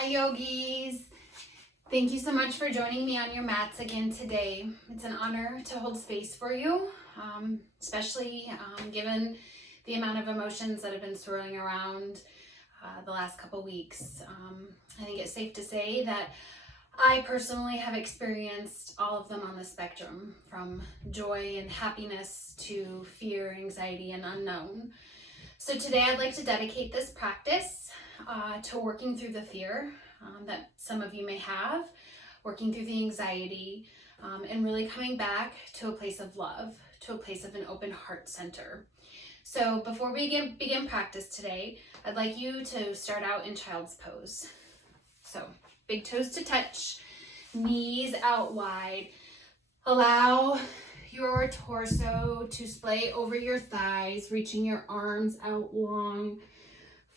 Hi yogis! Thank you so much for joining me on your mats again today. It's an honor to hold space for you, especially given the amount of emotions that have been swirling around the last couple weeks. I think it's safe to say that I personally have experienced all of them on the spectrum, from joy and happiness to fear, anxiety, and unknown. So today I'd like to dedicate this practice to working through the fear that some of you may have, working through the anxiety, and really coming back to a place of love, to a place of an open heart center. So before we begin practice today, I'd like you to start out in child's pose. So big toes to touch, knees out wide. Allow your torso to splay over your thighs, reaching your arms out long.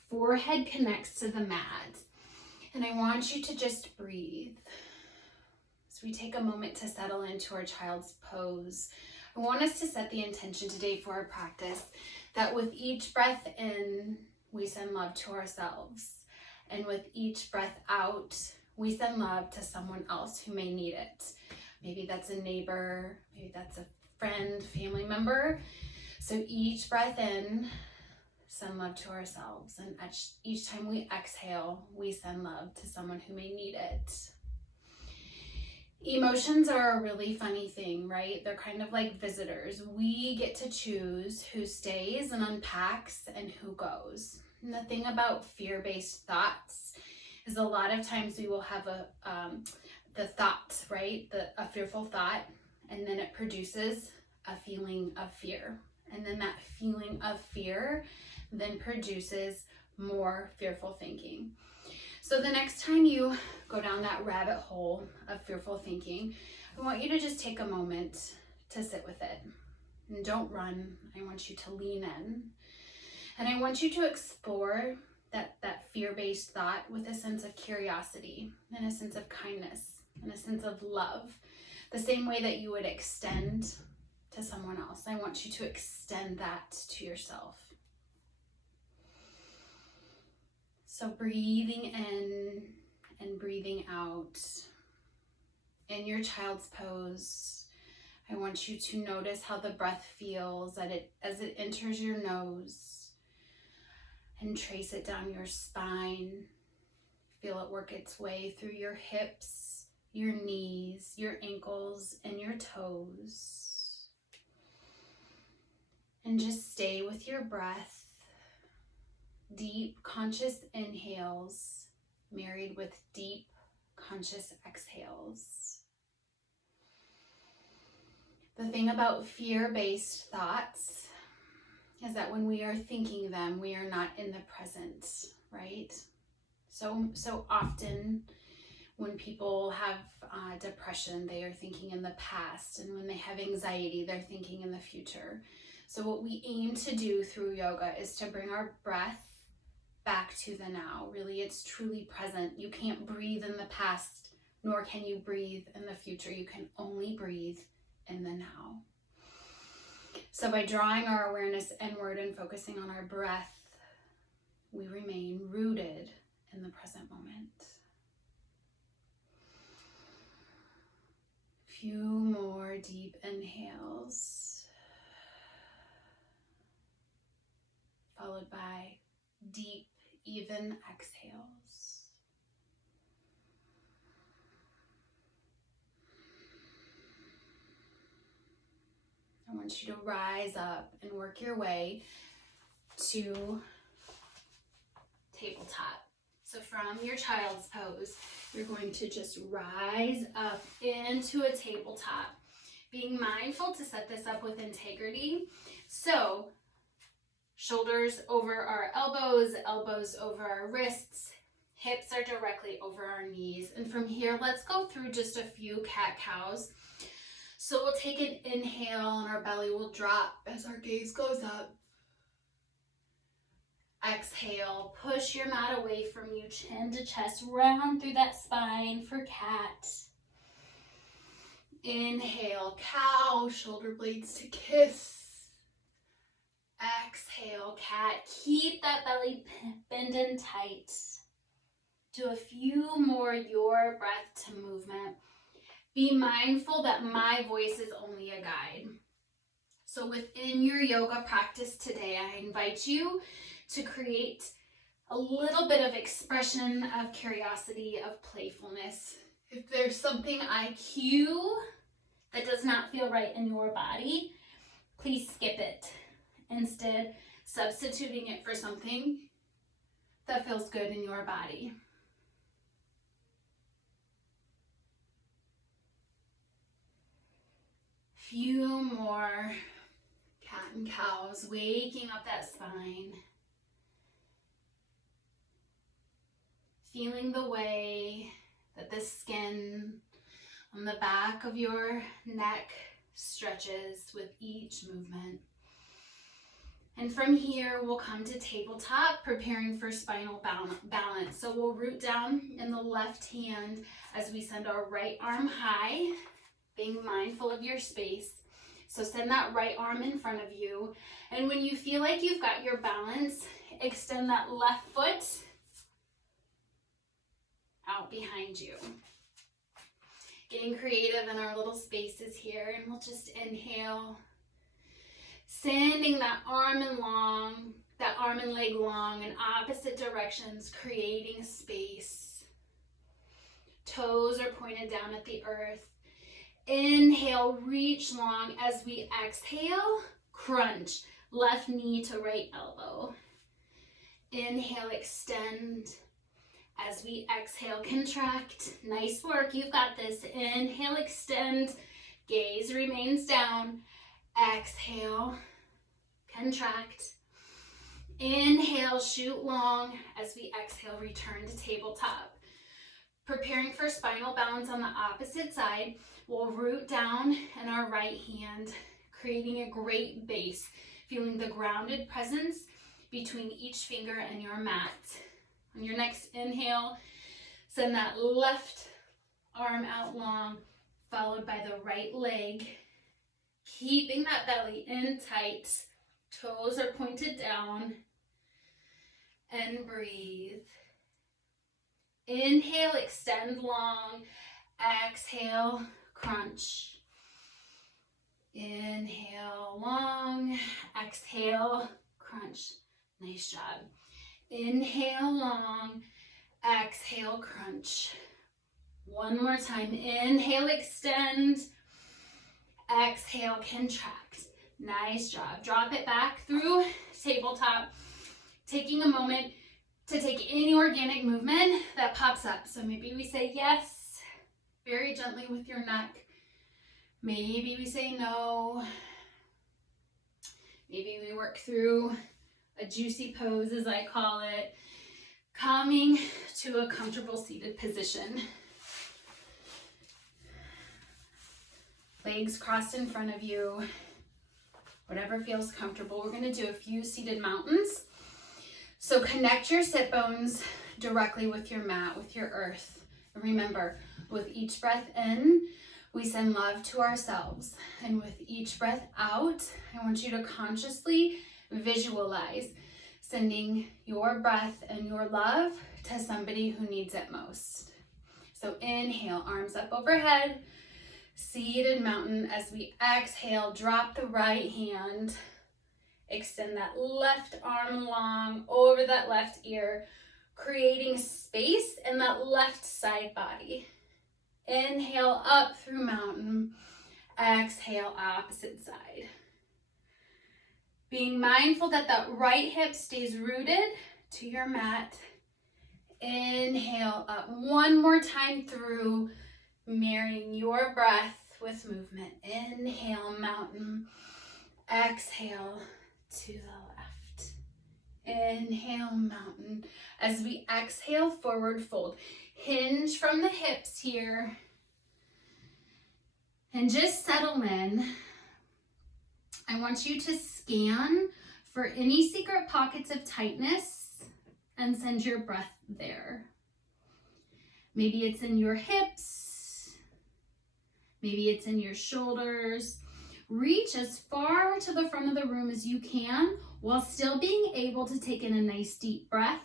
Forehead connects to the mat. And I want you to just breathe. So we take a moment to settle into our child's pose. I want us to set the intention today for our practice that with each breath in, we send love to ourselves. And with each breath out, we send love to someone else who may need it. Maybe that's a neighbor, maybe that's a friend, family member. So each breath in, send love to ourselves. And each time we exhale, we send love to someone who may need it. Emotions are a really funny thing, right? They're kind of like visitors. We get to choose who stays and unpacks and who goes. And the thing about fear-based thoughts is a lot of times we will have the thought, right? A fearful thought, and then it produces a feeling of fear. And then that feeling of fear then produces more fearful thinking. So the next time you go down that rabbit hole of fearful thinking, I want you to just take a moment to sit with it. And don't run. I want you to lean in. And I want you to explore that fear-based thought with a sense of curiosity and a sense of kindness and a sense of love, the same way that you would extend to someone else. I want you to extend that to yourself. So breathing in and breathing out. In your child's pose, I want you to notice how the breath feels as it enters your nose, and trace it down your spine. Feel it work its way through your hips, your knees, your ankles, and your toes. And just stay with your breath. Deep, conscious inhales married with deep, conscious exhales. The thing about fear-based thoughts is that when we are thinking them, we are not in the present, right? So often when people have depression, they are thinking in the past, and when they have anxiety, they're thinking in the future. So what we aim to do through yoga is to bring our breath back to the now. Really, it's truly present. You can't breathe in the past, nor can you breathe in the future. You can only breathe in the now. So by drawing our awareness inward and focusing on our breath, we remain rooted in the present moment. Few more deep inhales, followed by deep, even exhales. I want you to rise up and work your way to tabletop. So from your child's pose, you're going to just rise up into a tabletop, being mindful to set this up with integrity. So shoulders over our elbows, elbows over our wrists, hips are directly over our knees. And from here, let's go through just a few cat-cows. So we'll take an inhale and our belly will drop as our gaze goes up. Exhale, push your mat away from you, chin to chest, round through that spine for cat. Inhale, cow, shoulder blades to kiss. Exhale, cat. Keep that belly bending tight. Do a few more your breath to movement. Be mindful that my voice is only a guide. So within your yoga practice today, I invite you to create a little bit of expression of curiosity, of playfulness. If there's something I cue that does not feel right in your body, please skip it. Instead, substituting it for something that feels good in your body. Few more cat and cows, waking up that spine. Feeling the way that the skin on the back of your neck stretches with each movement. And from here, we'll come to tabletop, preparing for spinal balance. So we'll root down in the left hand as we send our right arm high, being mindful of your space. So send that right arm in front of you. And when you feel like you've got your balance, extend that left foot out behind you. Getting creative in our little spaces here, and we'll just inhale, sending that arm and leg long in opposite directions, creating space. Toes are pointed down at the earth. Inhale, reach long. As we exhale, crunch, left knee to right elbow. Inhale, extend. As we exhale, contract. Nice work, you've got this. Inhale, extend. Gaze remains down. Exhale, contract. Inhale, shoot long. As we exhale, return to tabletop. Preparing for spinal balance on the opposite side, we'll root down in our right hand, creating a great base, feeling the grounded presence between each finger and your mat. On your next inhale, send that left arm out long, followed by the right leg. Keeping that belly in tight, toes are pointed down, and breathe. Inhale, extend long. Exhale, crunch. Inhale, long. Exhale, crunch. Nice job. Inhale, long. Exhale, crunch. One more time. Inhale, extend. Exhale, contract. Nice job. Drop it back through tabletop. Taking a moment to take any organic movement that pops up. So maybe we say yes, very gently with your neck. Maybe we say no. Maybe we work through a juicy pose, as I call it, coming to a comfortable seated position. Legs crossed in front of you, whatever feels comfortable. We're going to do a few seated mountains. So connect your sit bones directly with your mat, with your earth. Remember, with each breath in, we send love to ourselves. And with each breath out, I want you to consciously visualize sending your breath and your love to somebody who needs it most. So inhale, arms up overhead, seated mountain. As we exhale, drop the right hand. Extend that left arm long over that left ear, creating space in that left side body. Inhale up through mountain. Exhale, opposite side. Being mindful that that right hip stays rooted to your mat. Inhale up one more time through, marrying your breath with movement. Inhale, mountain. Exhale to the left. Inhale, mountain. As we exhale, forward fold. Hinge from the hips here. And just settle in. I want you to scan for any secret pockets of tightness and send your breath there. Maybe it's in your hips. Maybe it's in your shoulders. Reach as far to the front of the room as you can while still being able to take in a nice deep breath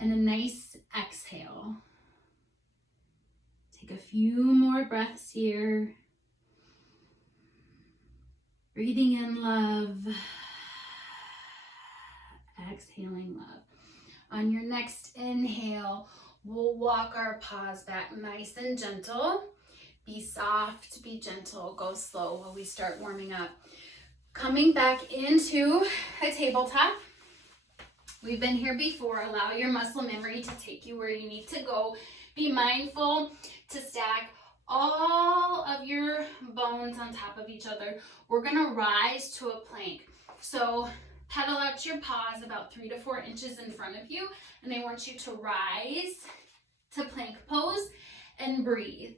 and a nice exhale. Take a few more breaths here. Breathing in love. Exhaling love. On your next inhale, we'll walk our paws back nice and gentle. Be soft, be gentle, go slow while we start warming up. Coming back into a tabletop. We've been here before. Allow your muscle memory to take you where you need to go. Be mindful to stack all of your bones on top of each other. We're gonna rise to a plank. So pedal out your paws about 3 to 4 inches in front of you, and I want you to rise to plank pose and breathe.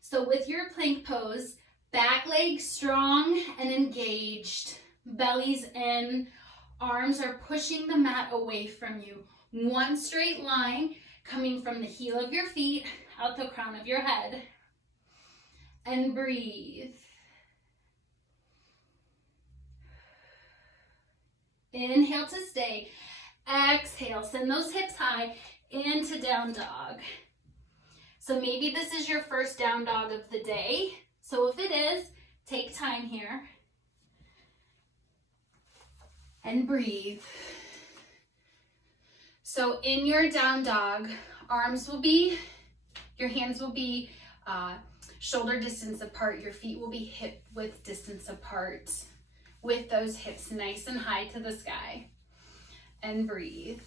So with your plank pose, back leg strong and engaged, belly's in, arms are pushing the mat away from you. One straight line coming from the heel of your feet out the crown of your head. And breathe. Inhale to stay. Exhale, send those hips high into down dog. So maybe this is your first down dog of the day. So if it is, take time here. And breathe. So in your down dog, your hands will be shoulder distance apart. Your feet will be hip width distance apart with those hips nice and high to the sky. And breathe.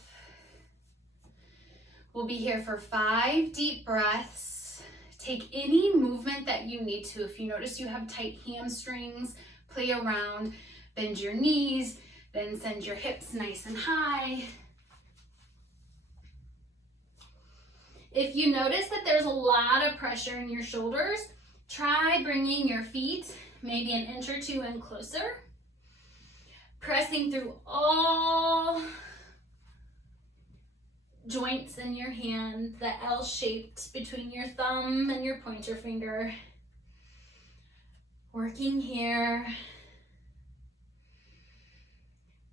We'll be here for 5 deep breaths. Take any movement that you need to. If you notice you have tight hamstrings, play around, bend your knees, then send your hips nice and high. If you notice that there's a lot of pressure in your shoulders, try bringing your feet maybe an inch or 2 in closer. Pressing through all joints in your hand, the L shaped between your thumb and your pointer finger. Working here.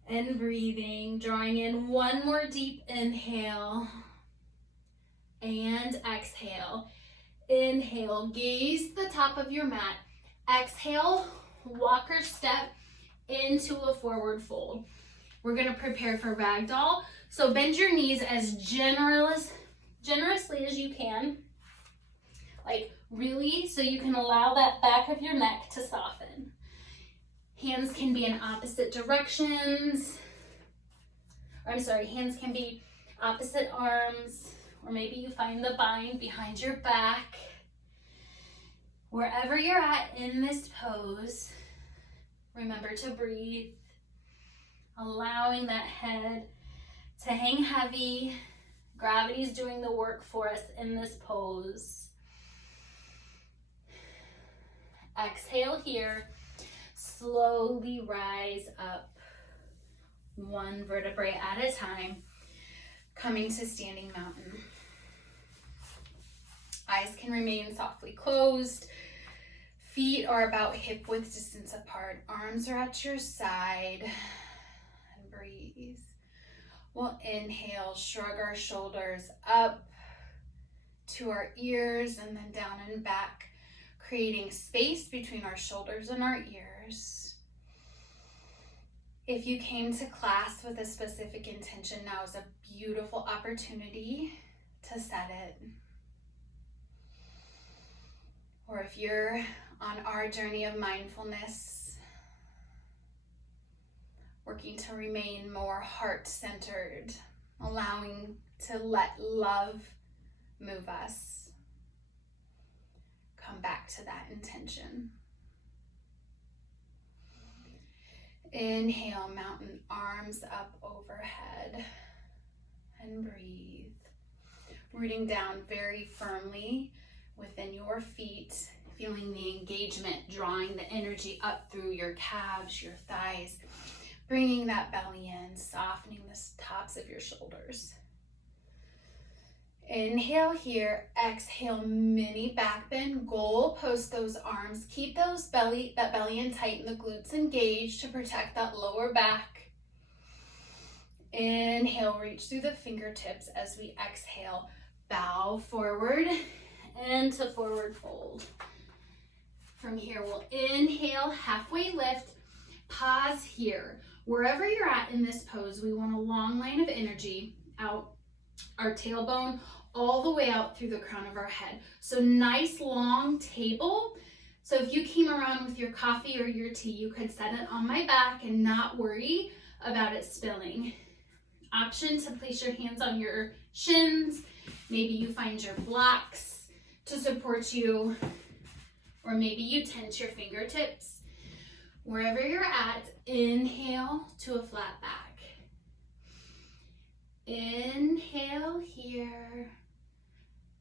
And breathing, drawing in one more deep inhale. And exhale. Inhale, gaze the top of your mat. Exhale, walker step into a forward fold. We're gonna prepare for ragdoll. So bend your knees as generously as you can. Like really, so you can allow that back of your neck to soften. Hands can be in opposite directions. Hands can be opposite arms, or maybe you find the bind behind your back. Wherever you're at in this pose, remember to breathe, allowing that head to hang heavy. Gravity's doing the work for us in this pose. Exhale here. Slowly rise up, one vertebrae at a time, coming to standing mountain. Eyes can remain softly closed. Feet are about hip width distance apart. Arms are at your side. And breathe. We'll inhale, shrug our shoulders up to our ears and then down and back, creating space between our shoulders and our ears. If you came to class with a specific intention, now is a beautiful opportunity to set it. Or if you're on our journey of mindfulness, working to remain more heart-centered, allowing to let love move us. Come back to that intention. Inhale, mountain arms up overhead, and breathe. Rooting down very firmly within your feet, feeling the engagement, drawing the energy up through your calves, your thighs, bringing that belly in, softening the tops of your shoulders. Inhale here, exhale, mini back bend, goal post those arms, keep that belly in tight and the glutes engaged to protect that lower back. Inhale, reach through the fingertips as we exhale. Bow forward into forward fold. From here, we'll inhale, halfway lift, pause here. Wherever you're at in this pose, we want a long line of energy out our tailbone all the way out through the crown of our head. So nice long table. So if you came around with your coffee or your tea, you could set it on my back and not worry about it spilling. Option to place your hands on your shins. Maybe you find your blocks to support you, or maybe you tense your fingertips. Wherever you're at, inhale to a flat back. Inhale here.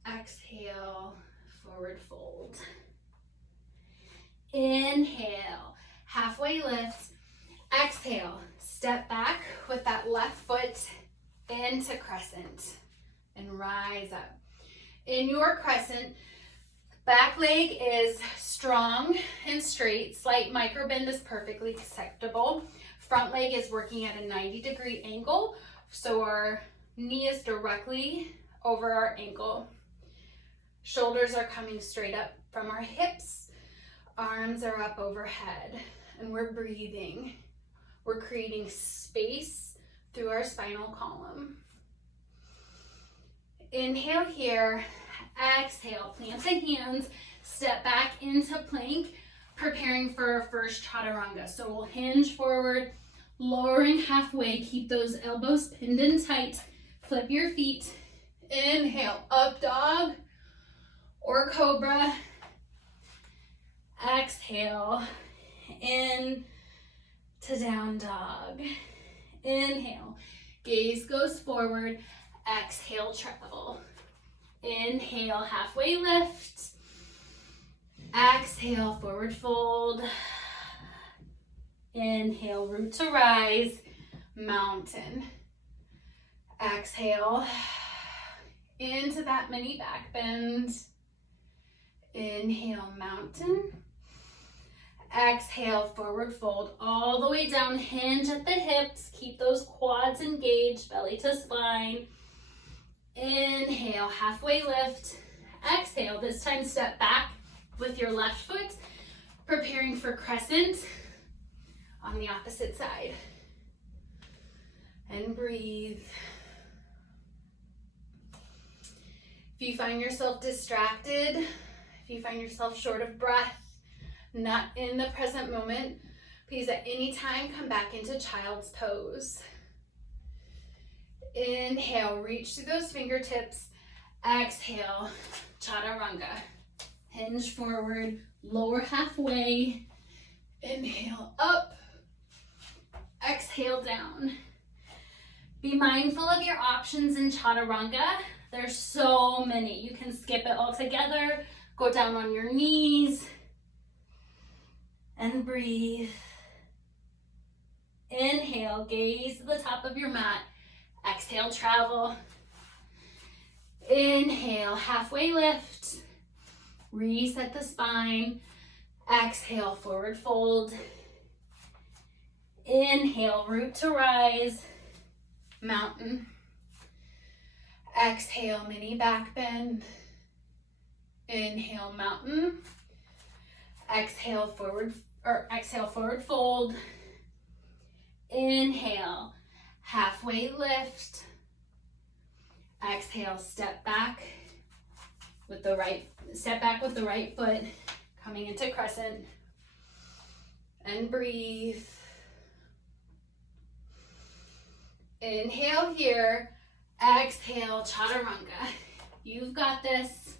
Exhale, forward fold. Inhale, halfway lift. Exhale, step back with that left foot into crescent and rise up. In your crescent, back leg is strong and straight. Slight micro bend is perfectly acceptable. Front leg is working at a 90-degree angle, so our knee is directly over our ankle. Shoulders are coming straight up from our hips. Arms are up overhead, and we're breathing. We're creating space through our spinal column. Inhale here. Exhale, plant the hands, step back into plank, preparing for our first chaturanga. So we'll hinge forward, lowering halfway, keep those elbows pinned in tight, flip your feet. Inhale, up dog or cobra. Exhale, in to down dog. Inhale, gaze goes forward, exhale, travel. Inhale, halfway lift. Exhale, forward fold. Inhale, root to rise, mountain. Exhale, into that mini back bend. Inhale, mountain. Exhale, forward fold all the way down, hinge at the hips, keep those quads engaged, belly to spine. Inhale, halfway lift. Exhale, this time step back with your left foot, preparing for crescent on the opposite side. And breathe. If you find yourself distracted, if you find yourself short of breath, not in the present moment, please at any time come back into child's pose. Inhale, reach through those fingertips. Exhale, chaturanga. Hinge forward, lower halfway. Inhale, up. Exhale, down. Be mindful of your options in chaturanga. There's so many. You can skip it altogether, go down on your knees, and breathe. Inhale, gaze to the top of your mat. Exhale, travel. Inhale, halfway lift. Reset the spine. Exhale, forward fold. Inhale, root to rise, mountain. Exhale, mini back bend. Inhale, mountain. Exhale, forward fold. Inhale, halfway lift. Exhale, step back with the right foot, coming into crescent. And breathe. Inhale here. Exhale, chaturanga. You've got this.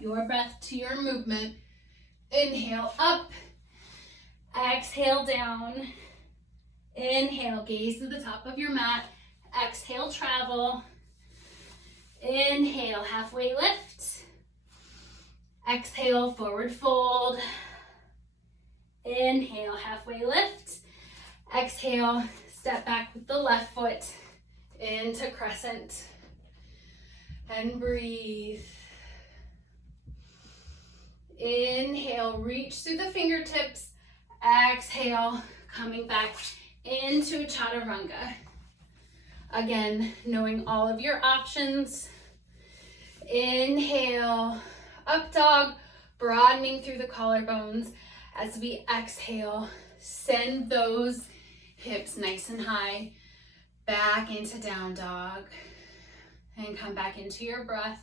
Your breath to your movement. Inhale, up. Exhale, down. Inhale, gaze to the top of your mat. Exhale, travel. Inhale, halfway lift. Exhale, forward fold. Inhale, halfway lift. Exhale, step back with the left foot into crescent. And breathe. Inhale, reach through the fingertips. Exhale, coming back into chaturanga. Again, knowing all of your options. Inhale, up dog, broadening through the collarbones. As we exhale, send those hips nice and high, back into down dog, and come back into your breath.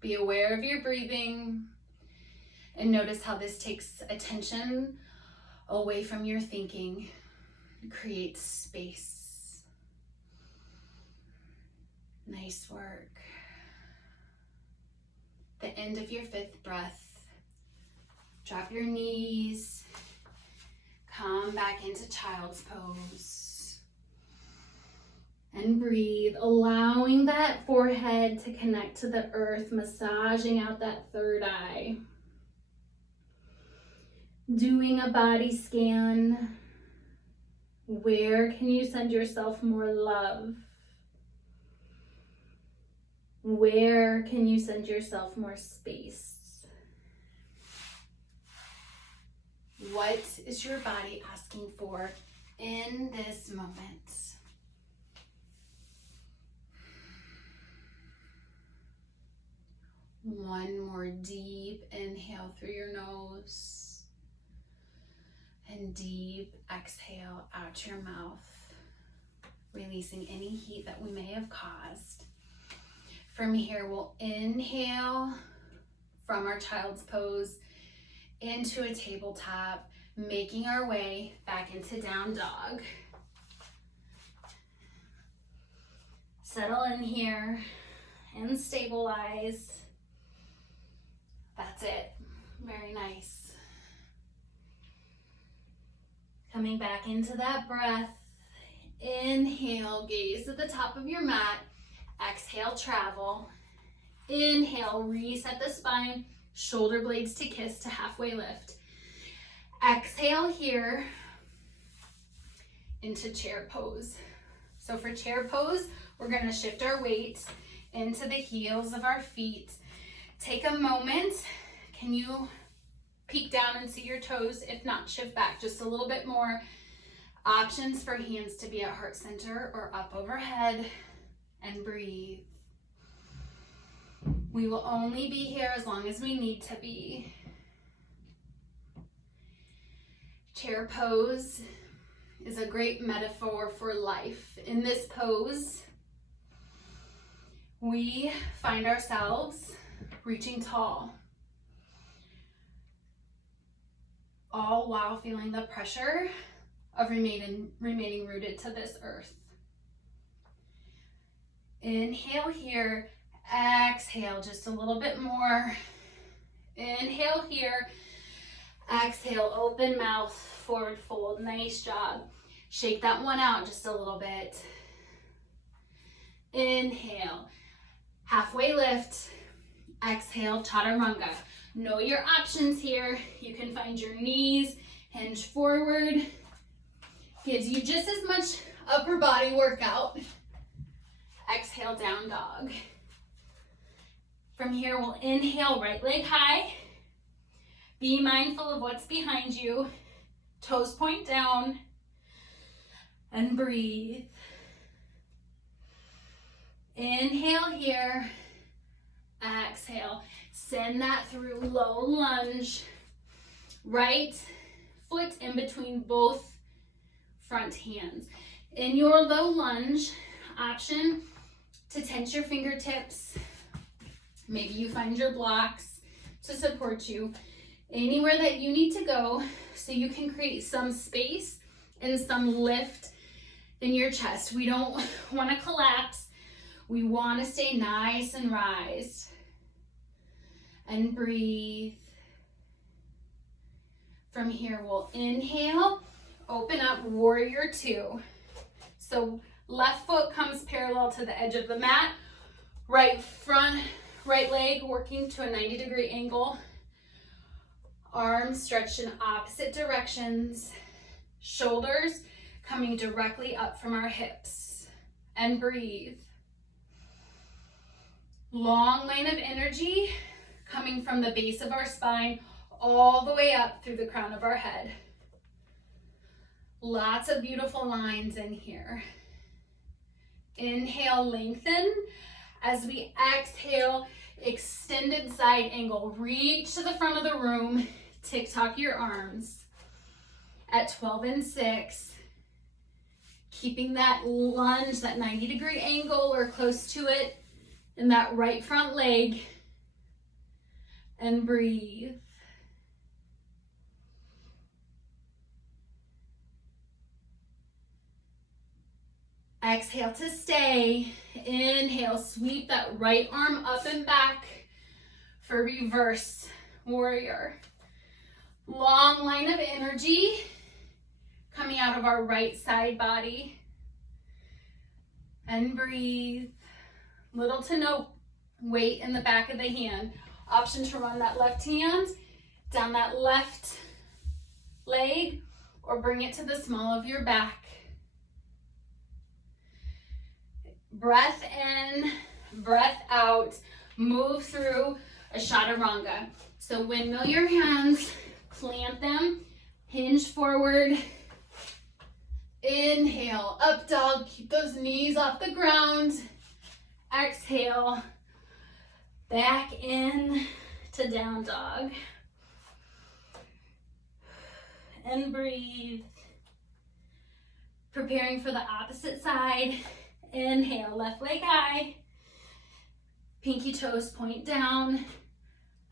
Be aware of your breathing and notice how this takes attention away from your thinking, creates space. Nice work. The end of your 5th breath, drop your knees, come back into child's pose, and breathe, allowing that forehead to connect to the earth, massaging out that third eye. Doing a body scan. Where can you send yourself more love? Where can you send yourself more space? What is your body asking for in this moment? One more deep inhale through your nose. And deep exhale out your mouth, releasing any heat that we may have caused. From here, we'll inhale from our child's pose into a tabletop, making our way back into down dog. Settle in here and stabilize. That's it. Very nice. Coming back into that breath. Inhale, gaze at the top of your mat. Exhale, travel. Inhale, reset the spine, shoulder blades to kiss to halfway lift. Exhale here into chair pose. So for chair pose, we're gonna shift our weight into the heels of our feet. Take a moment. Can you peek down and see your toes? If not, shift back just a little bit more. Options for hands to be at heart center or up overhead, and breathe. We will only be here as long as we need to be. Chair pose is a great metaphor for life. In this pose, we find ourselves reaching tall, all while feeling the pressure of remaining rooted to this earth. Inhale here, exhale just a little bit more. Inhale here, exhale, open mouth, forward fold, nice job. Shake that one out just a little bit. Inhale, halfway lift, exhale, chaturanga. Know your options here. You can find your knees hinge forward. Gives you just as much upper body workout. Exhale, down dog. From here, we'll inhale, right leg high. Be mindful of what's behind you. Toes point down. And breathe. Inhale here. Exhale. Send that through low lunge. Right foot in between both front hands. In your low lunge, option to tense your fingertips. Maybe you find your blocks to support you. Anywhere that you need to go so you can create some space and some lift in your chest. We don't want to collapse. We want to stay nice and raised. And breathe. From here, we'll inhale, open up, warrior two. So left foot comes parallel to the edge of the mat. Right leg working to a 90-degree angle. Arms stretched in opposite directions. Shoulders coming directly up from our hips. And breathe. Long line of energy coming from the base of our spine all the way up through the crown of our head. Lots of beautiful lines in here. Inhale, lengthen. As we exhale, extended side angle. Reach to the front of the room. Tick-tock your arms. At 12 and 6. Keeping that lunge, that 90-degree angle or close to it in that right front leg. And breathe. Exhale to stay. Inhale, sweep that right arm up and back for reverse warrior. Long line of energy coming out of our right side body. And breathe. Little to no weight in the back of the hand. Option to run that left hand down that left leg or bring it to the small of your back. Breath in, breath out. Move through a chaturanga. So windmill your hands, plant them, hinge forward. Inhale, up dog. Keep those knees off the ground. Exhale, back in to down dog. And breathe. Preparing for the opposite side. Inhale, left leg high. Pinky toes point down.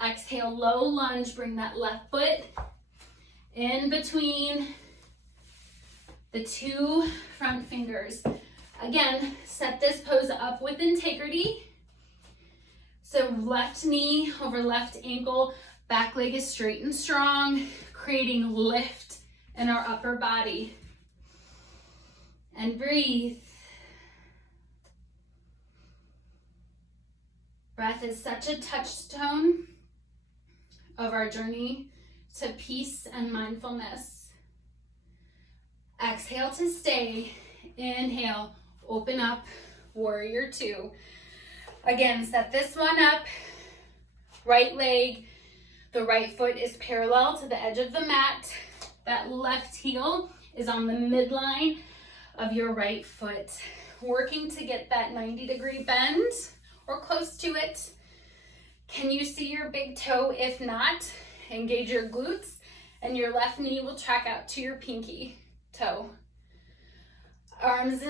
Exhale, low lunge. Bring that left foot in between the two front fingers. Again, set this pose up with integrity. So left knee over left ankle, back leg is straight and strong, creating lift in our upper body. And breathe. Breath is such a touchstone of our journey to peace and mindfulness. Exhale to stay. Inhale, open up, warrior two. Again, set this one up. Right leg, the right foot is parallel to the edge of the mat. That left heel is on the midline of your right foot. Working to get that 90-degree bend or close to it. Can you see your big toe? If not, engage your glutes and your left knee will track out to your pinky toe. Arms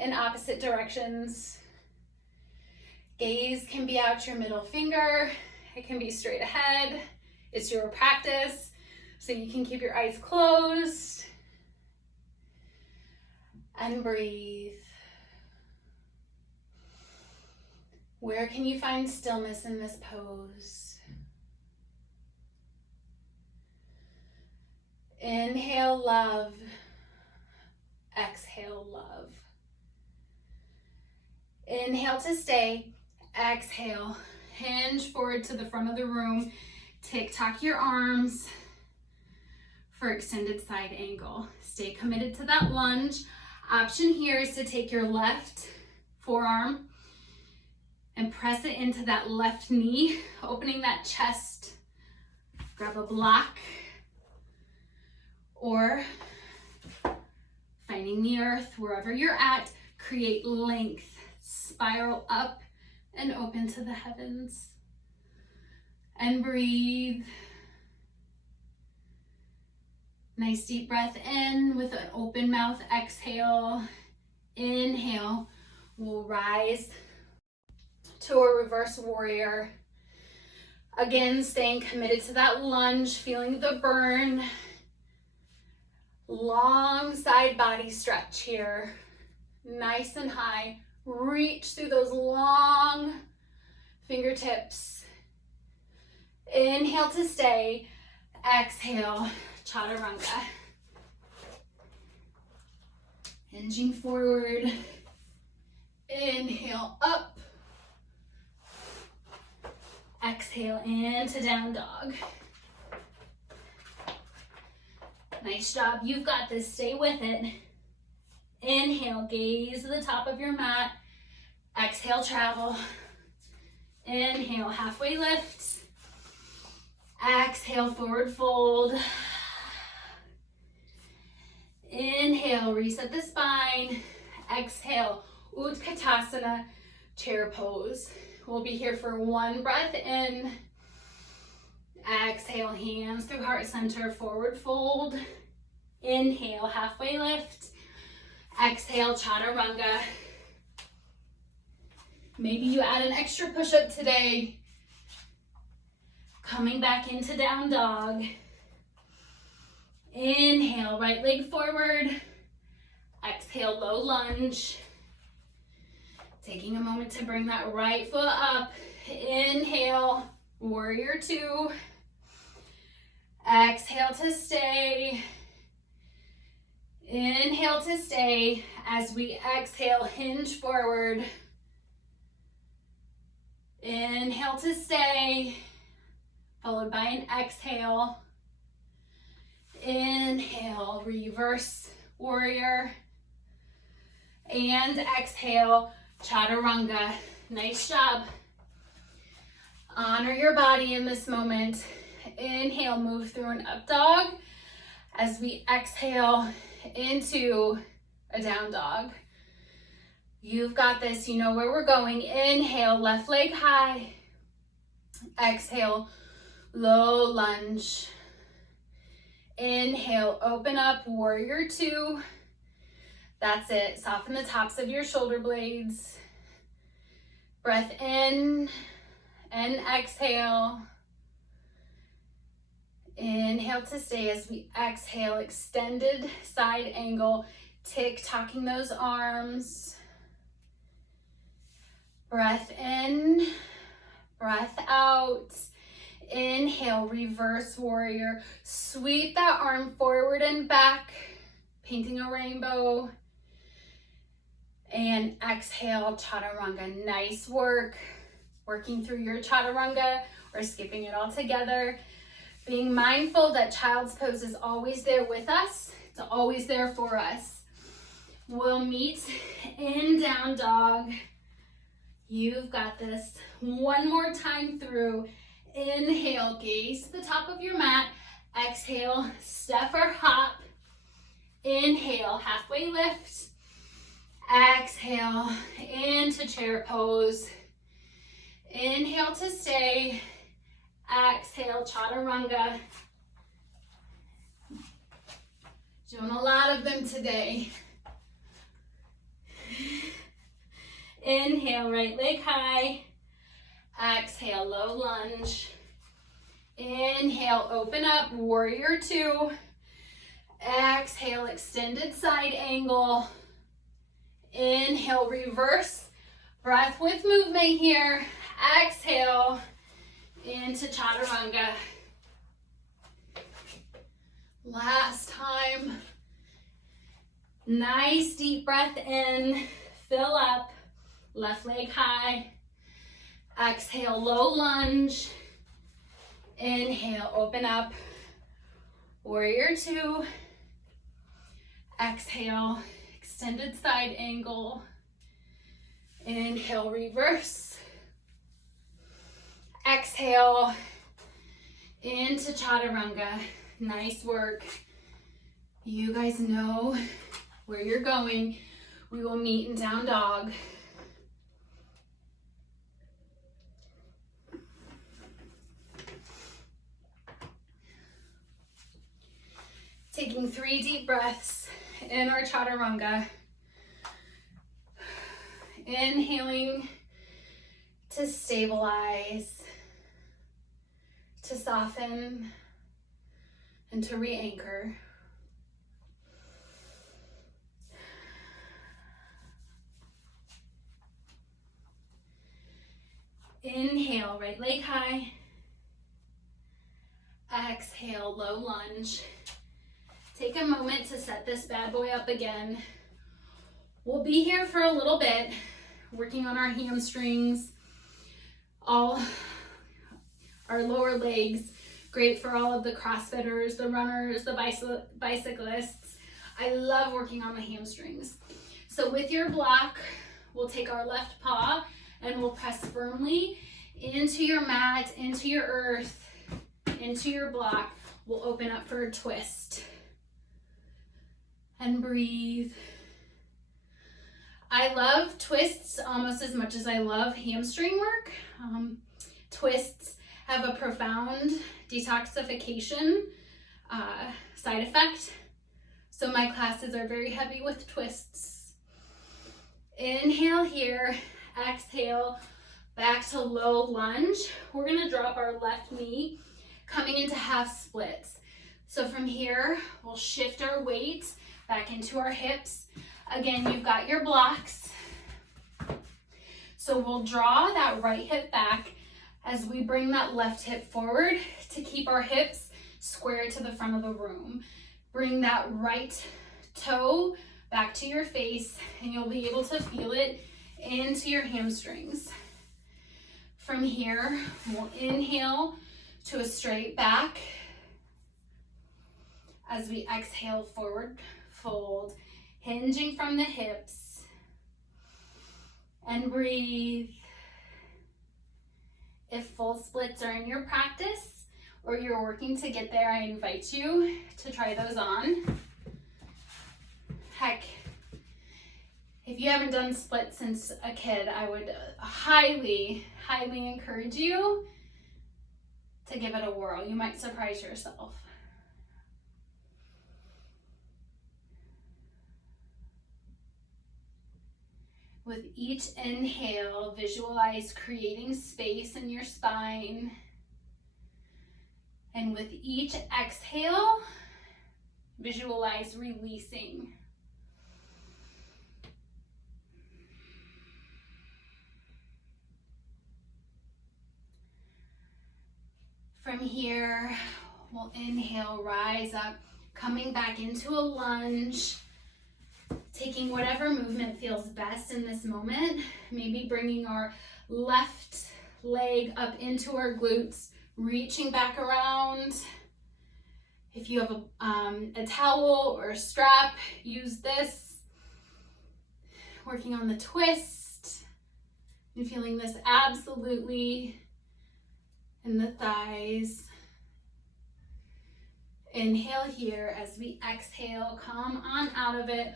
in opposite directions. Gaze can be out your middle finger. It can be straight ahead. It's your practice, so you can keep your eyes closed. And breathe. Where can you find stillness in this pose? Inhale, love. Exhale, love. Inhale to stay. Exhale. Hinge forward to the front of the room. Tick-tock your arms for extended side angle. Stay committed to that lunge. Option here is to take your left forearm and press it into that left knee, opening that chest. Grab a block or finding the earth wherever you're at. Create length. Spiral up and open to the heavens. And breathe. Nice deep breath in with an open mouth. Exhale. Inhale. We'll rise to a reverse warrior. Again, staying committed to that lunge, feeling the burn. Long side body stretch here. Nice and high. Reach through those long fingertips. Inhale to stay. Exhale, chaturanga. Hinging forward. Inhale, up. Exhale into down dog. Nice job. You've got this. Stay with it. Inhale, gaze to the top of your mat. Exhale, travel. Inhale, halfway lift. Exhale, forward fold. Inhale. Inhale, reset the spine. Exhale, Utkatasana, chair pose. We'll be here for one breath in. Exhale, hands through heart center, forward fold. Inhale, halfway lift. Exhale, chaturanga. Maybe you add an extra push-up today. Coming back into down dog. Inhale, right leg forward. Exhale, low lunge. Taking a moment to bring that right foot up. Inhale, warrior two. Exhale to stay. Inhale to stay. As we exhale, hinge forward. Inhale to stay, followed by an exhale. Inhale, reverse warrior. And exhale, chaturanga. Nice job. Honor your body in this moment. Inhale, move through an up dog. As we exhale into a down dog. You've got this, you know where we're going. Inhale, left leg high. Exhale, low lunge. Inhale, open up, warrior two. That's it, soften the tops of your shoulder blades. Breath in and exhale. Inhale to stay as we exhale, extended side angle, tick-tocking those arms. Breath in, breath out. Inhale, reverse warrior. Sweep that arm forward and back, painting a rainbow. And exhale, chaturanga. Nice work. Working through your chaturanga or skipping it all together. Being mindful that child's pose is always there with us. It's always there for us. We'll meet in down dog. You've got this. One more time through. Inhale, gaze to the top of your mat. Exhale, step or hop. Inhale, halfway lift. Exhale, into chair pose. Inhale to stay. Exhale, chaturanga. Doing a lot of them today. Inhale, right leg high. Exhale, low lunge. Inhale, open up, warrior two. Exhale, extended side angle. Inhale, reverse. Breath with movement here. Exhale, into chaturanga. Last time. Nice deep breath in. Fill up. Left leg high. Exhale, low lunge. Inhale, open up. Warrior two. Exhale, extended side angle. Inhale, reverse. Exhale, into chaturanga. Nice work. You guys know where you're going. We will meet in down dog. Taking 3 deep breaths in our chaturanga. Inhaling to stabilize, to soften, and to re-anchor. Inhale, right leg high. Exhale, low lunge. Take a moment to set this bad boy up again. We'll be here for a little bit, working on our hamstrings, all our lower legs. Great for all of the CrossFitters, the runners, the bicyclists. I love working on the hamstrings. So with your block, we'll take our left paw and we'll press firmly into your mat, into your earth, into your block. We'll open up for a twist. And breathe. I love twists almost as much as I love hamstring work. Twists have a profound detoxification side effect. So my classes are very heavy with twists. Inhale here, exhale, back to low lunge. We're gonna drop our left knee, coming into half splits. So from here, we'll shift our weight back into our hips. Again, you've got your blocks. So we'll draw that right hip back as we bring that left hip forward to keep our hips square to the front of the room. Bring that right toe back to your face and you'll be able to feel it into your hamstrings. From here, we'll inhale to a straight back. As we exhale, forward fold, hinging from the hips. And breathe. If full splits are in your practice, or you're working to get there, I invite you to try those on. Heck, if you haven't done splits since a kid, I would highly, highly encourage you to give it a whirl. You might surprise yourself. With each inhale, visualize creating space in your spine. And with each exhale, visualize releasing. From here, we'll inhale, rise up, coming back into a lunge, taking whatever movement feels best in this moment. Maybe bringing our left leg up into our glutes, reaching back around. If you have a towel or a strap, use this. Working on the twist and feeling this absolutely in the thighs. Inhale here as we exhale, come on out of it.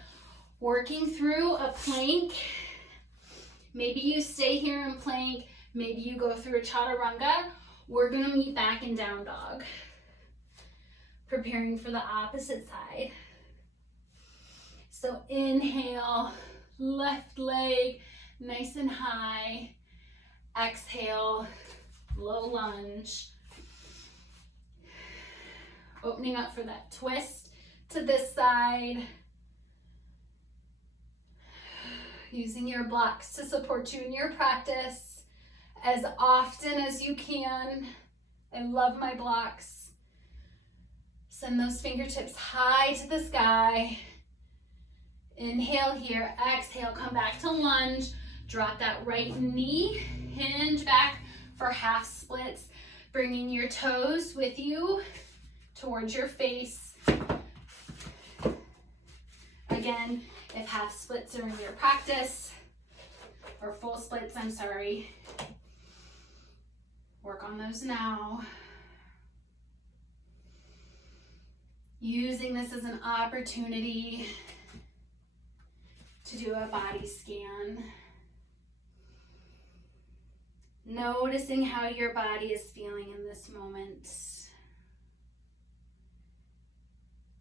Working through a plank. Maybe you stay here in plank, maybe you go through a chaturanga. We're gonna meet back in down dog. Preparing for the opposite side. So inhale, left leg nice and high. Exhale, low lunge. Opening up for that twist to this side. Using your blocks to support you in your practice as often as you can. I love my blocks. Send those fingertips high to the sky. Inhale here, exhale, come back to lunge. Drop that right knee, hinge back for half splits, bringing your toes with you towards your face. Again, if half splits are in your practice, or full splits, I'm sorry, work on those now. Using this as an opportunity to do a body scan. Noticing how your body is feeling in this moment.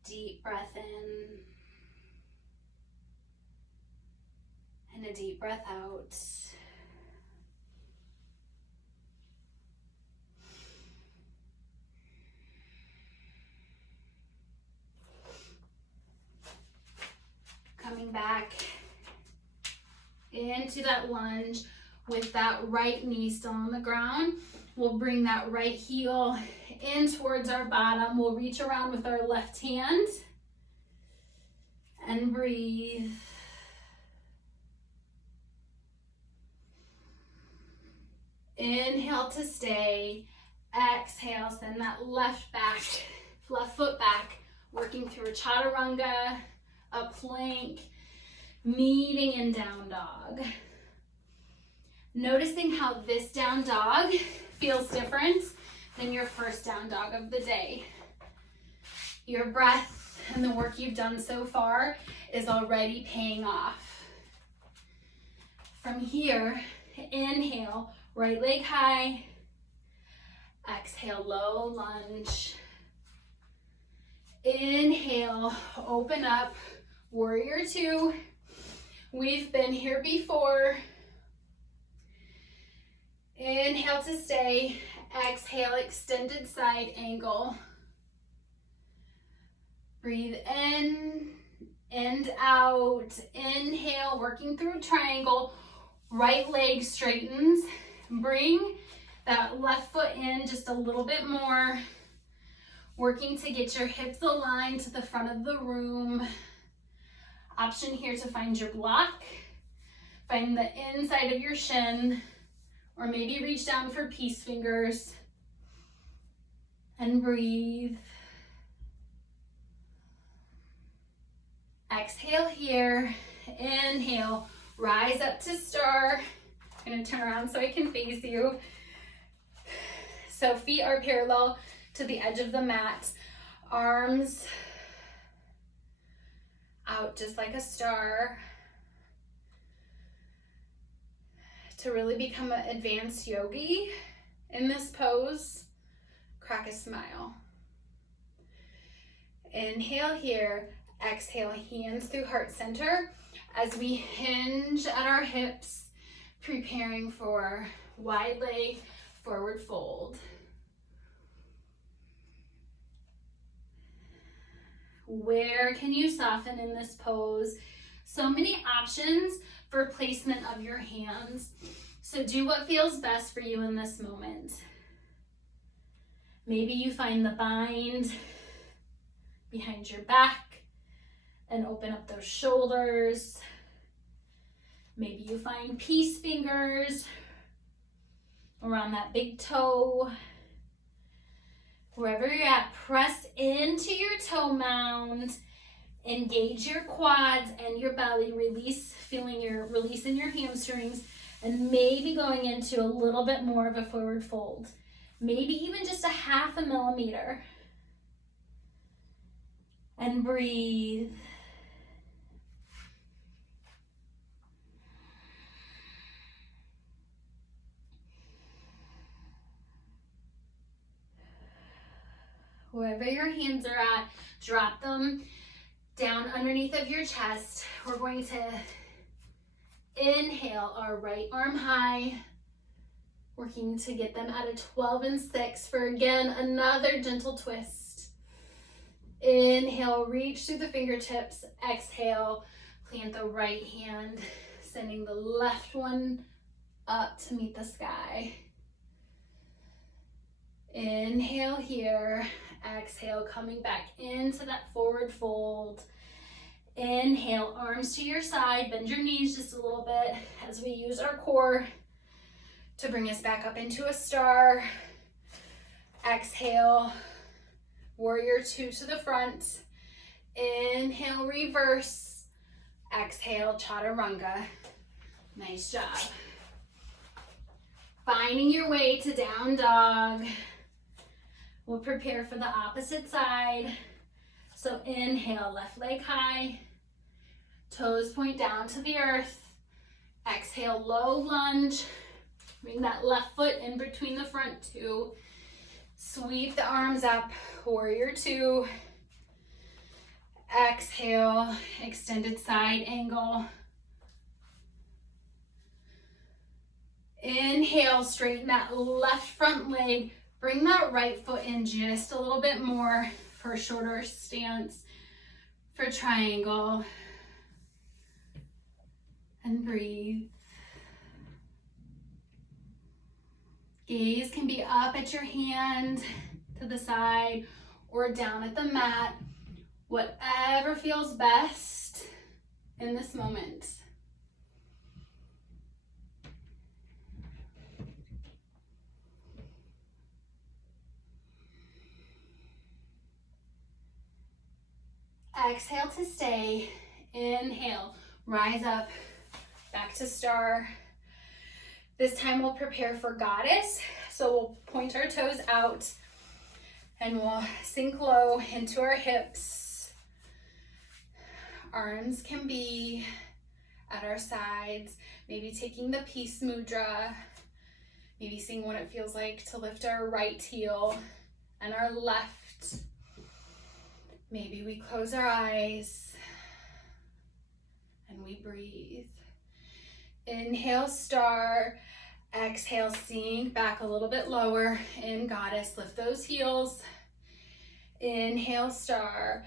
Deep breath in. And a deep breath out. Coming back into that lunge with that right knee still on the ground. We'll bring that right heel in towards our bottom. We'll reach around with our left hand and breathe. Inhale to stay. Exhale, send that left foot back, working through a chaturanga, a plank, meeting in down dog. Noticing how this down dog feels different than your first down dog of the day. Your breath and the work you've done so far is already paying off. From here, inhale, right leg high. Exhale, low lunge. Inhale, open up, warrior two. We've been here before. Inhale to stay. Exhale, extended side angle. Breathe in and out. Inhale, working through triangle. Right leg straightens. Bring that left foot in just a little bit more. Working to get your hips aligned to the front of the room. Option here to find your block. Find the inside of your shin, or maybe reach down for peace fingers. And breathe. Exhale here. Inhale, rise up to star. I'm gonna turn around so I can face you. So feet are parallel to the edge of the mat. Arms out just like a star. To really become an advanced yogi in this pose, crack a smile. Inhale here. Exhale, hands through heart center as we hinge at our hips, preparing for wide leg forward fold. Where can you soften in this pose? So many options for placement of your hands. So do what feels best for you in this moment. Maybe you find the bind behind your back and open up those shoulders. Maybe you find peace fingers around that big toe. Wherever you're at, press into your toe mound. Engage your quads and your belly. Feeling your release in your hamstrings, and maybe going into a little bit more of a forward fold. Maybe even just a 0.5 millimeter. And breathe. Wherever your hands are at, drop them down underneath of your chest. We're going to inhale our right arm high, working to get them at a 12 and 6 for, again, another gentle twist. Inhale, reach through the fingertips. Exhale, plant the right hand, sending the left one up to meet the sky. Inhale here. Exhale, coming back into that forward fold. Inhale, arms to your side. Bend your knees just a little bit as we use our core to bring us back up into a star. Exhale, warrior two to the front. Inhale, reverse. Exhale, chaturanga. Nice job. Finding your way to down dog. We'll prepare for the opposite side. So inhale, left leg high. Toes point down to the earth. Exhale, low lunge. Bring that left foot in between the front two. Sweep the arms up, warrior two. Exhale, extended side angle. Inhale, straighten that left front leg. Bring that right foot in just a little bit more for a shorter stance, for triangle. And breathe. Gaze can be up at your hand to the side or down at the mat. Whatever feels best in this moment. Exhale to stay. Inhale, rise up, back to star. This time we'll prepare for goddess. So we'll point our toes out and we'll sink low into our hips. Arms can be at our sides, maybe taking the peace mudra, maybe seeing what it feels like to lift our right heel and our left. Maybe we close our eyes and we breathe. Inhale, star. Exhale, sink back a little bit lower in goddess. Lift those heels. Inhale, star.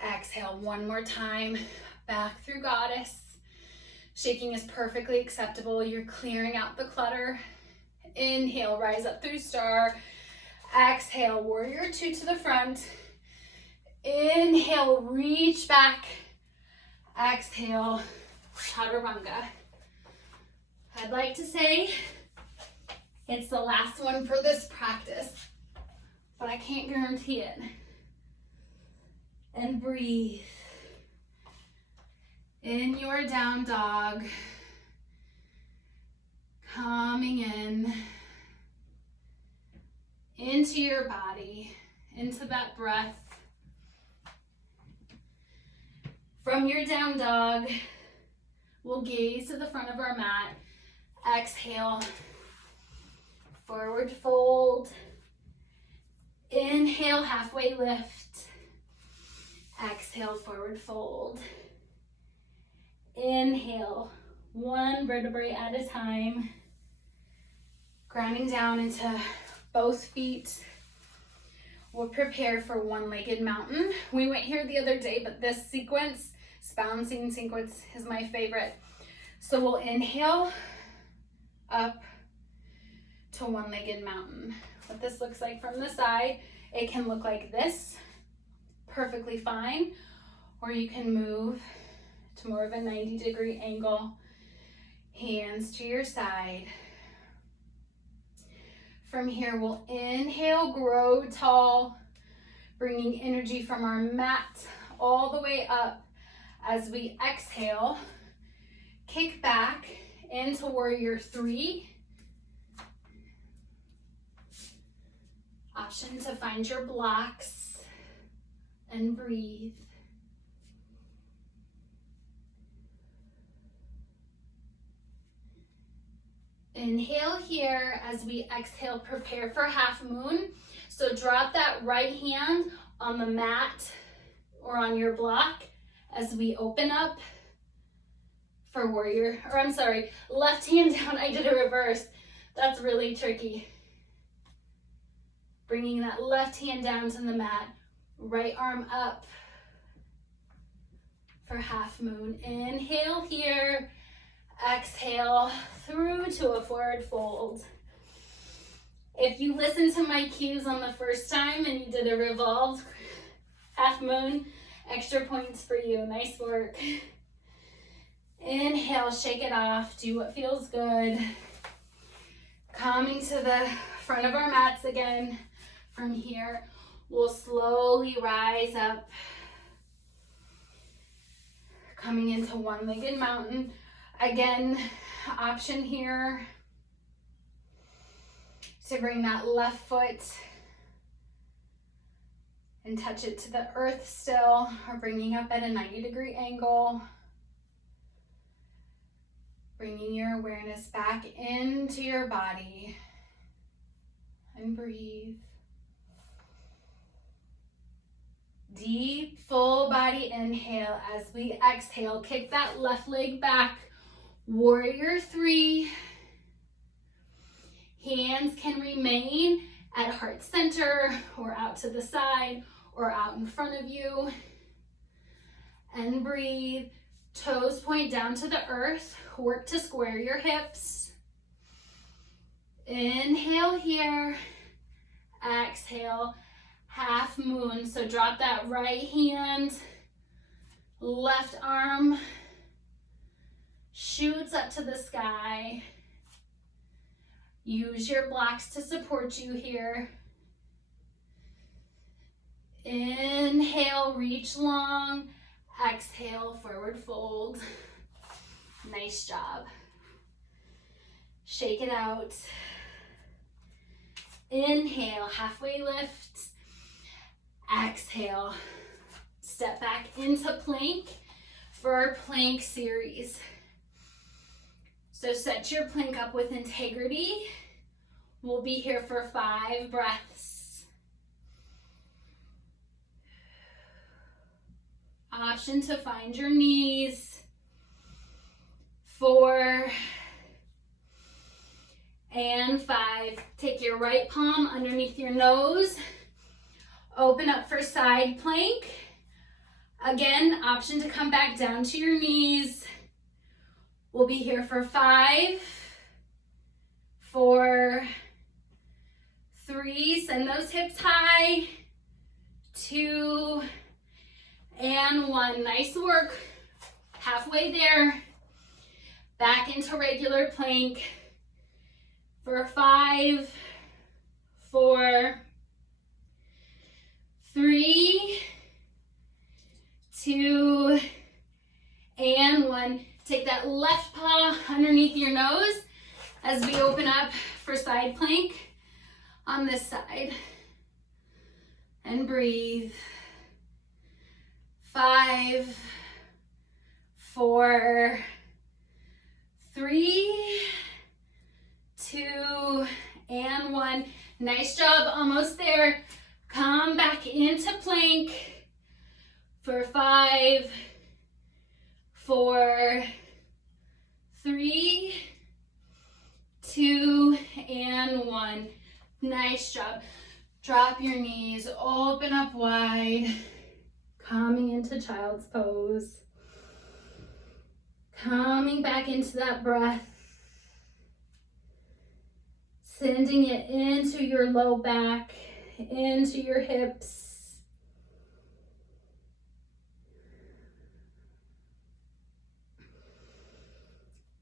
Exhale one more time, back through goddess. Shaking is perfectly acceptable. You're clearing out the clutter. Inhale, rise up through star. Exhale, warrior two to the front. Inhale, reach back. Exhale, chaturanga. I'd like to say it's the last one for this practice, but I can't guarantee it. And breathe. In your down dog, coming in into your body, into that breath. From your down dog, we'll gaze to the front of our mat. Exhale, forward fold. Inhale, halfway lift. Exhale, forward fold. Inhale, one vertebrae at a time. Grounding down into both feet. We'll prepare for one-legged mountain. We went here the other day, but this sequence, balancing sequence, is my favorite. So we'll inhale up to one-legged mountain. What this looks like from the side, it can look like this, perfectly fine, or you can move to more of a 90-degree angle, hands to your side. From here, we'll inhale, grow tall, bringing energy from our mat all the way up. As we exhale, kick back into warrior three. Option to find your blocks and breathe. Inhale here. As we exhale, prepare for half moon. So drop that right hand on the mat or on your block as we open up for warrior, or I'm sorry, left hand down. I did a reverse. That's really tricky. Bringing that left hand down to the mat, right arm up for half moon. Inhale here. Exhale through to a forward fold. If you listened to my cues on the first time and you did a revolved half moon, extra points for you. Nice work. Inhale, shake it off. Do what feels good. Coming to the front of our mats again. From here, we'll slowly rise up. Coming into one-legged mountain. Again, option here to bring that left foot and touch it to the earth still, or bringing up at a 90-degree angle. Bringing your awareness back into your body and breathe. Deep, full body inhale. As we exhale, kick that left leg back. Warrior three. Hands can remain at heart center or out to the side or out in front of you. And breathe. Toes point down to the earth. Work to square your hips. Inhale here. Exhale. Half moon. So drop that right hand. Left arm shoots up to the sky. Use your blocks to support you here. Inhale, reach long. Exhale, forward fold. Nice job. Shake it out. Inhale, halfway lift. Exhale, step back into plank. for our plank series. So set your plank up with integrity. We'll be here for 5 breaths. Option to find your knees. 4 and 5. Take your right palm underneath your nose. Open up for side plank. Again, option to come back down to your knees. We'll be here for 5, 4, 3. Send those hips high. 2 and 1. Nice work. Halfway there. Back into regular plank for 5, 4, 3, 2, and 1. Take that left paw underneath your nose as we open up for side plank on this side. And breathe. 5, 4, 3, 2, and 1. Nice job, almost there. Come back into plank for 5, 4, 3, 2, and 1. Nice job. Drop your knees, open up wide, coming into child's pose. Coming back into that breath. Sending it into your low back, into your hips.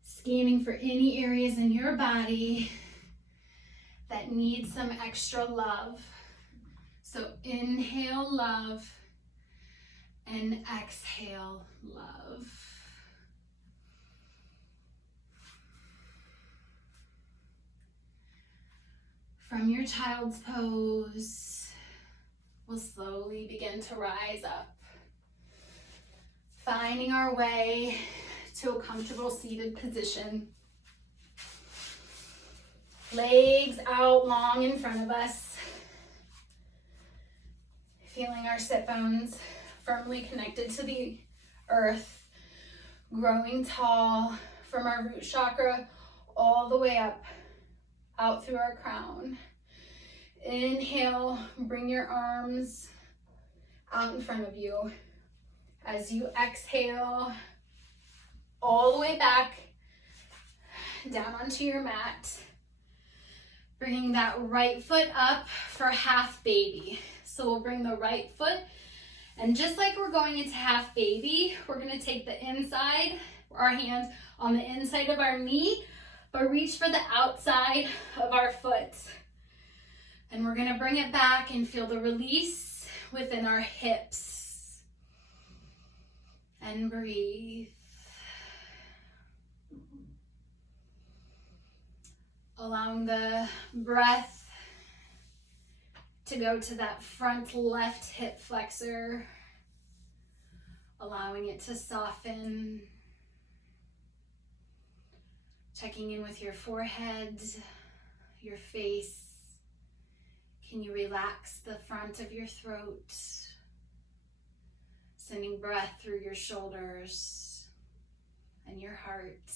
Scanning for any areas in your body that need some extra love. So inhale love and exhale love. From your child's pose, we'll slowly begin to rise up, finding our way to a comfortable seated position. Legs out long in front of us, feeling our sit bones firmly connected to the earth, growing tall from our root chakra all the way up, out through our crown. Inhale, bring your arms out in front of you. As you exhale, all the way back, down onto your mat. Bringing that right foot up for half baby. So we'll bring the right foot, and just like we're going into half baby, we're gonna take the inside, our hand on the inside of our knee, but reach for the outside of our foot. And we're gonna bring it back and feel the release within our hips. And breathe. Allowing the breath to go to that front left hip flexor. Allowing it to soften. Checking in with your forehead, your face. Can you relax the front of your throat? Sending breath through your shoulders and your heart.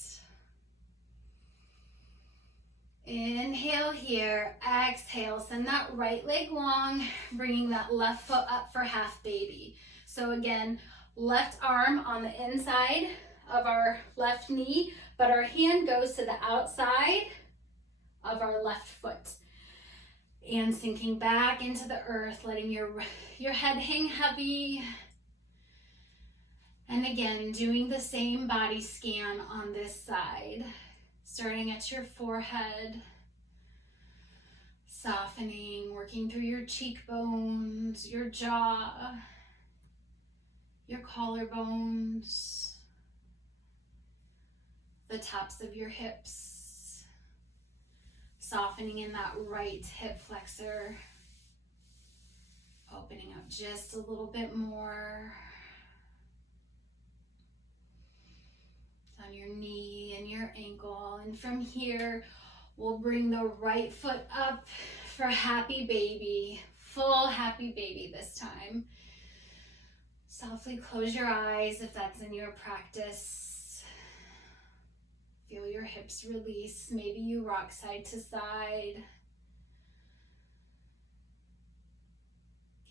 Inhale here, exhale, send that right leg long, bringing that left foot up for half baby. So again, left arm on the inside of our left knee, but our hand goes to the outside of our left foot. And sinking back into the earth, letting your head hang heavy. And again, doing the same body scan on this side. Starting at your forehead. Softening, working through your cheekbones, your jaw, your collarbones, the tops of your hips. Softening in that right hip flexor. Opening up just a little bit more. on your knee and your ankle. And from here, we'll bring the right foot up for happy baby, full happy baby this time. Softly close your eyes if that's in your practice. Feel your hips release. Maybe you rock side to side.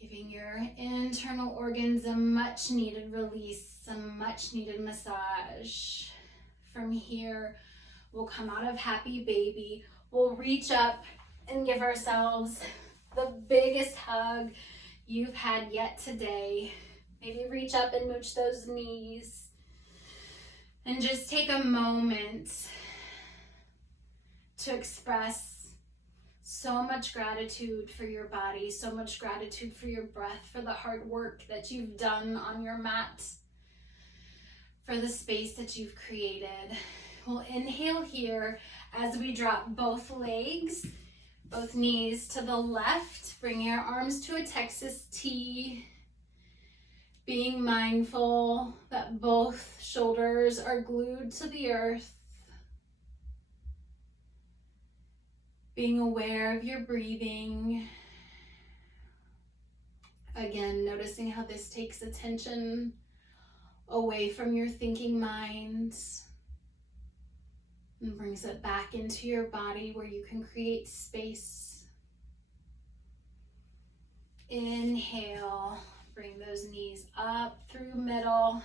Giving your internal organs a much needed release, some much needed massage. From here, we'll come out of happy baby. We'll reach up and give ourselves the biggest hug you've had yet today. Maybe reach up and mooch those knees. And just take a moment to express so much gratitude for your body, so much gratitude for your breath, for the hard work that you've done on your mat, for the space that you've created. We'll inhale here as we drop both legs, both knees to the left. Bring your arms to a Texas T. Being mindful that both shoulders are glued to the earth. Being aware of your breathing. Again, noticing how this takes attention away from your thinking mind and brings it back into your body where you can create space. Inhale, bring those knees up through middle,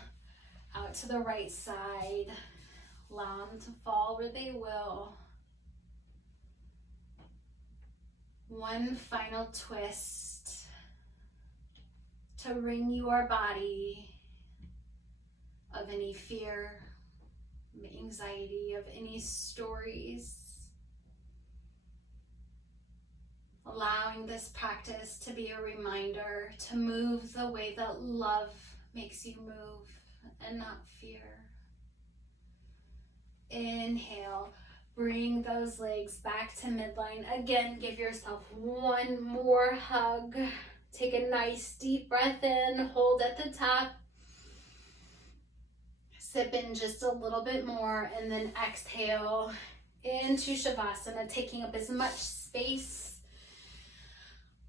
out to the right side. Allow them to fall where they will. One final twist to wring your body of any fear, anxiety, of any stories. Allowing this practice to be a reminder to move the way that love makes you move and not fear. Inhale. Bring those legs back to midline. Again, give yourself one more hug. Take a nice deep breath in, hold at the top. Sip in just a little bit more and then exhale into Shavasana, taking up as much space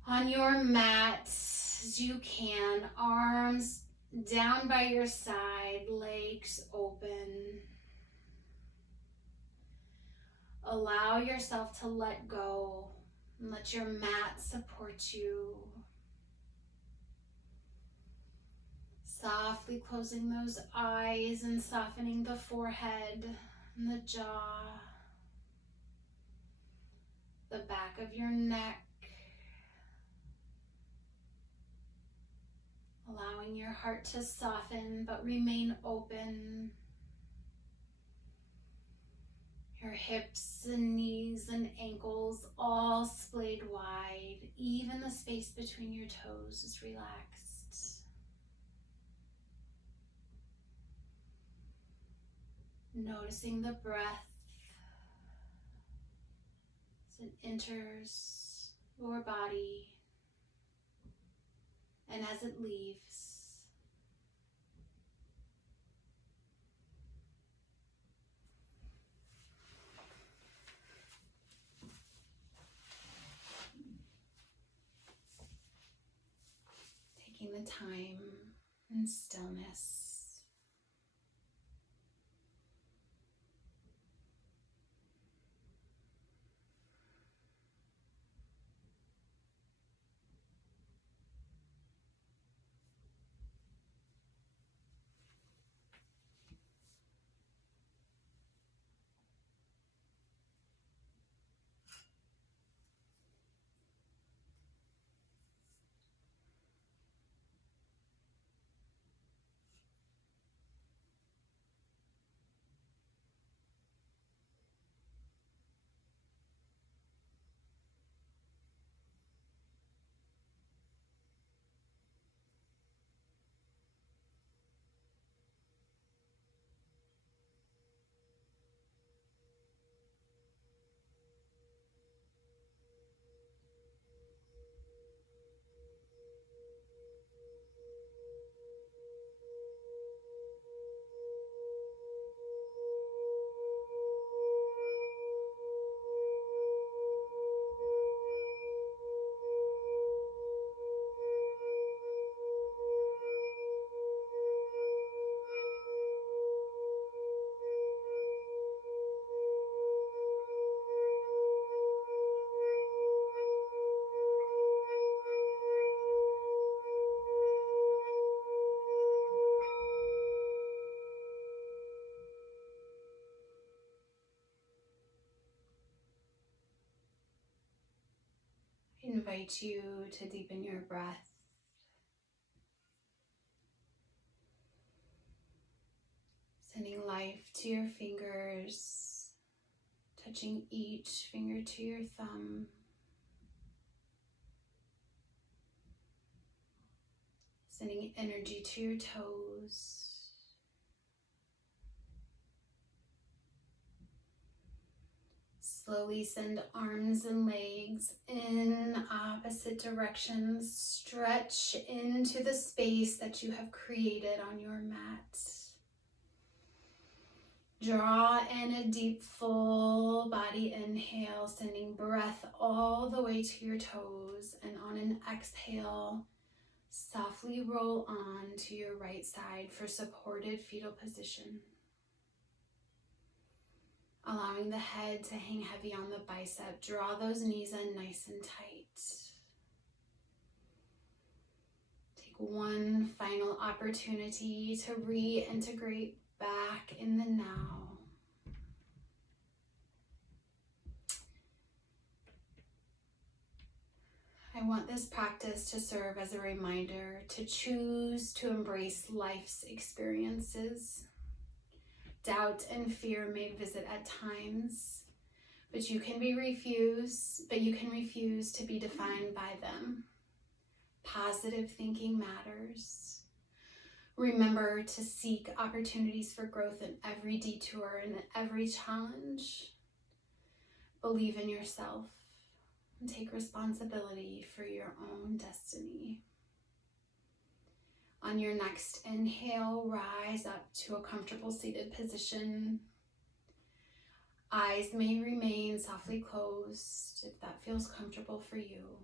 on your mat as you can. Arms down by your side, legs open. Allow yourself to let go and let your mat support you. Softly closing those eyes and softening the forehead and the jaw, the back of your neck. Allowing your heart to soften but remain open. Your hips and knees and ankles all splayed wide. Even the space between your toes is relaxed. Noticing the breath as it enters your body and as it leaves. Taking the time and stillness. invite you to deepen your breath. Sending life to your fingers, touching each finger to your thumb. Sending energy to your toes. Slowly send arms and legs in opposite directions. Stretch into the space that you have created on your mat. Draw in a deep, full body inhale, sending breath all the way to your toes. And on an exhale, softly roll on to your right side for supported fetal position. Allowing the head to hang heavy on the bicep. Draw those knees in nice and tight. Take one final opportunity to reintegrate back in the now. I want this practice to serve as a reminder to choose to embrace life's experiences. Doubt and fear may visit at times, but you can refuse to be defined by them. Positive thinking matters. Remember to seek opportunities for growth in every detour and every challenge. Believe in yourself and take responsibility for your own destiny. On your next inhale, rise up to a comfortable seated position. Eyes may remain softly closed if that feels comfortable for you.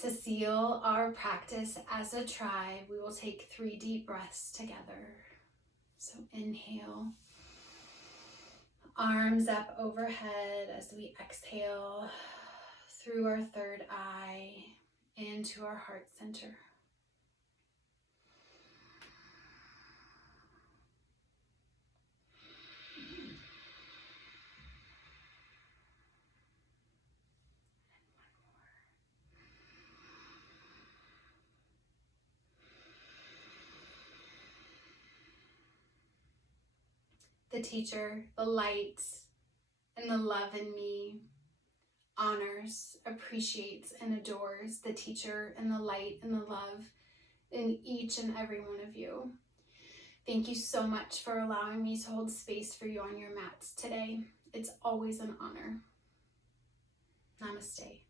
To seal our practice as a tribe, we will take 3 deep breaths together. So inhale, arms up overhead as we exhale through our third eye into our heart center. The teacher, the light, and the love in me honors, appreciates, and adores the teacher and the light and the love in each and every one of you. Thank you so much for allowing me to hold space for you on your mats today. It's always an honor. Namaste.